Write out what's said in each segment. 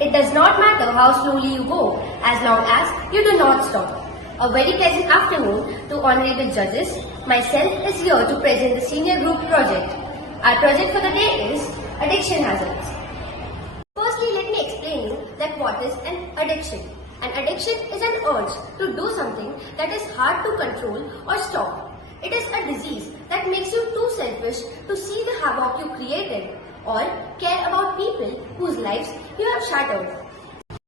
It does not matter how slowly you go, as long as you do not stop. A very pleasant afternoon to honorable judges. Myself is here to present the senior group project. Our project for the day is addiction hazards. Firstly, let me explain you that what is an addiction. An addiction is an urge to do something that is hard to control or stop. It is a disease that makes you too selfish to see the havoc you created or care about people whose lives you have shattered.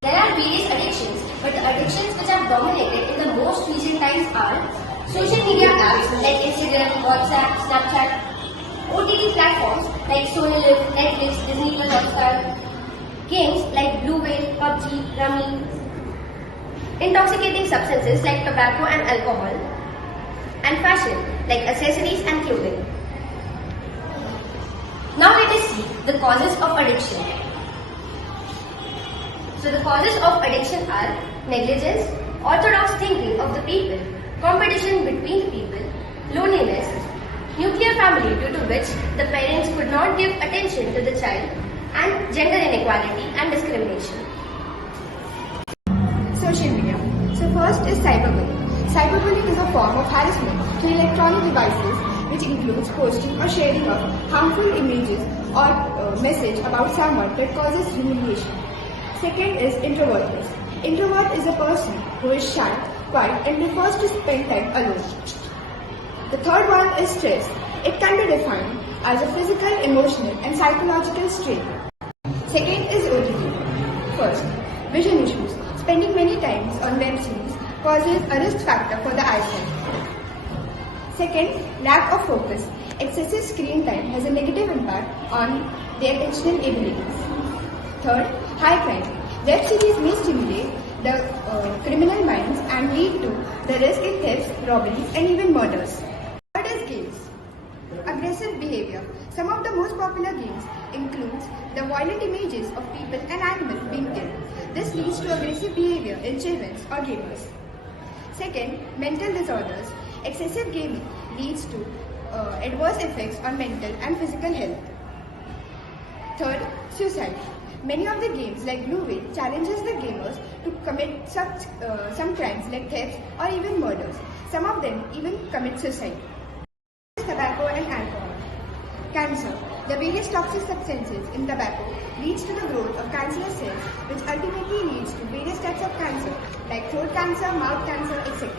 There are various addictions, but the addictions which have dominated in the most recent times are social media apps like Instagram, WhatsApp, Snapchat, OTT platforms like Sony Live, Netflix, Disney Plus, Hotstar, games like Blue Whale, PUBG, Rummy, intoxicating substances like tobacco and alcohol, and fashion like accessories and clothing. Now let us see the causes of addiction. So the causes of addiction are negligence, orthodox thinking of the people, competition between the people, loneliness, nuclear family due to which the parents could not give attention to the child, and gender inequality and discrimination. Social media. So first is cyberbullying. Cyberbullying is a form of harassment through electronic devices which includes posting or sharing of harmful images or message about someone that causes humiliation. Second is introvertness. Introvert is a person who is shy, quiet and prefers to spend time alone. The third one is stress. It can be defined as a physical, emotional and psychological strain. Second is OTT. First, vision issues. Spending many times on web series causes a risk factor for the eyesight. Second, lack of focus. Excessive screen time has a negative impact on their attentional abilities. Third, high crime. Web series may stimulate the criminal minds and lead to the risk in thefts, robberies and even murders. Third is games. Aggressive behavior. Some of the most popular games includes the violent images of people and animals being killed. This leads to aggressive behavior in children or gamers. Second, mental disorders. Excessive gaming leads to adverse effects on mental and physical health. Third, suicide. Many of the games like Blue Whale challenges the gamers to commit some crimes like thefts or even murders. Some of them even commit suicide. Tobacco and alcohol. Cancer. The various toxic substances in tobacco leads to the growth of cancerous cells, which ultimately leads to various types of cancer like throat cancer, mouth cancer, etc.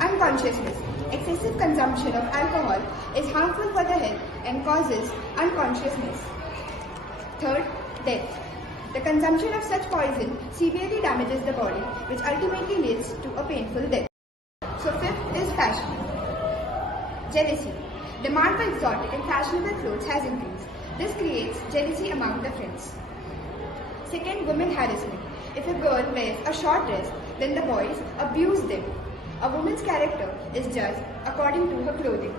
Unconsciousness. Excessive consumption of alcohol is harmful for the health and causes unconsciousness. Third, death. The consumption of such poison severely damages the body, which ultimately leads to a painful death. So fifth is fashion. Jealousy. Demand for exotic and fashionable clothes has increased. This creates jealousy among the friends. Second, women harassment. If a girl wears a short dress, then the boys abuse them. A woman's character is judged according to her clothing.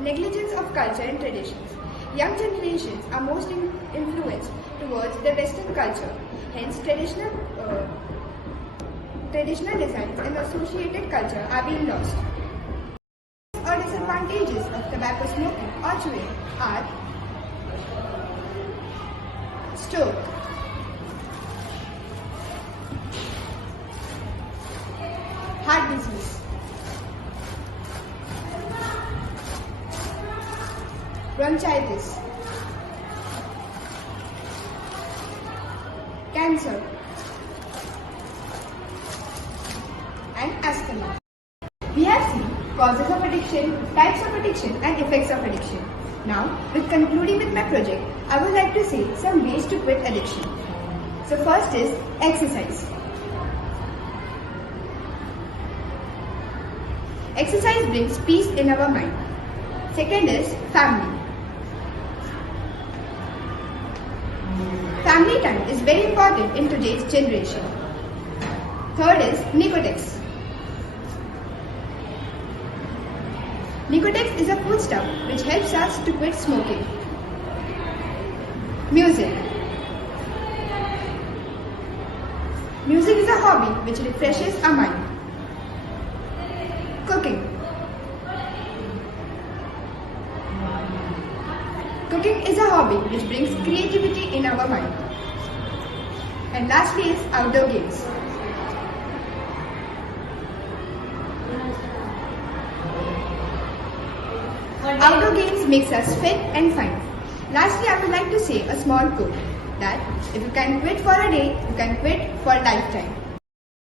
Negligence of culture and traditions. Young generations are most influenced towards the Western culture. Hence, traditional designs and associated culture are being lost. Or disadvantages of tobacco smoking or chewing are stroke, heart disease, bronchitis, cancer, and asthma. We have seen causes of addiction, types of addiction and effects of addiction. Now, with concluding with my project, I would like to say some ways to quit addiction. So first is exercise. Exercise brings peace in our mind. Second is family. Family time is very important in today's generation. Third is Nicotex. Nicotex is a foodstuff which helps us to quit smoking. Music. Music is a hobby which refreshes our mind. Cooking. Cooking is a hobby which brings creativity in our mind. And lastly is outdoor games. Outdoor games makes us fit and fine. Lastly, I would like to say a small quote that if you can quit for a day, you can quit for a lifetime.